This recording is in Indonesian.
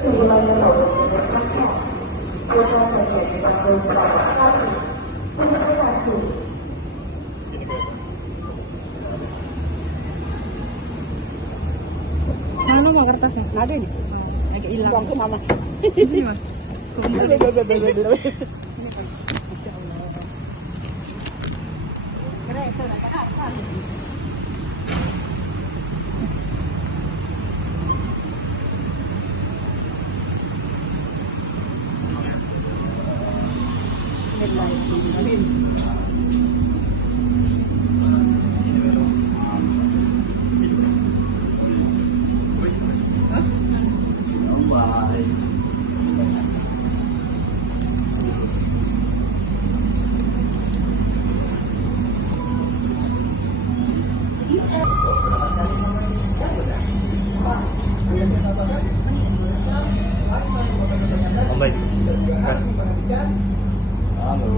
Wilayah Laut Masyarakat, silakan terjadi pada jarak kaki. Terima kasih. Mana mah kertasnya? Ada nih. Agak hilang. Buang ke mama. Ini mah. Masya Allah. Baik, gas. Halo.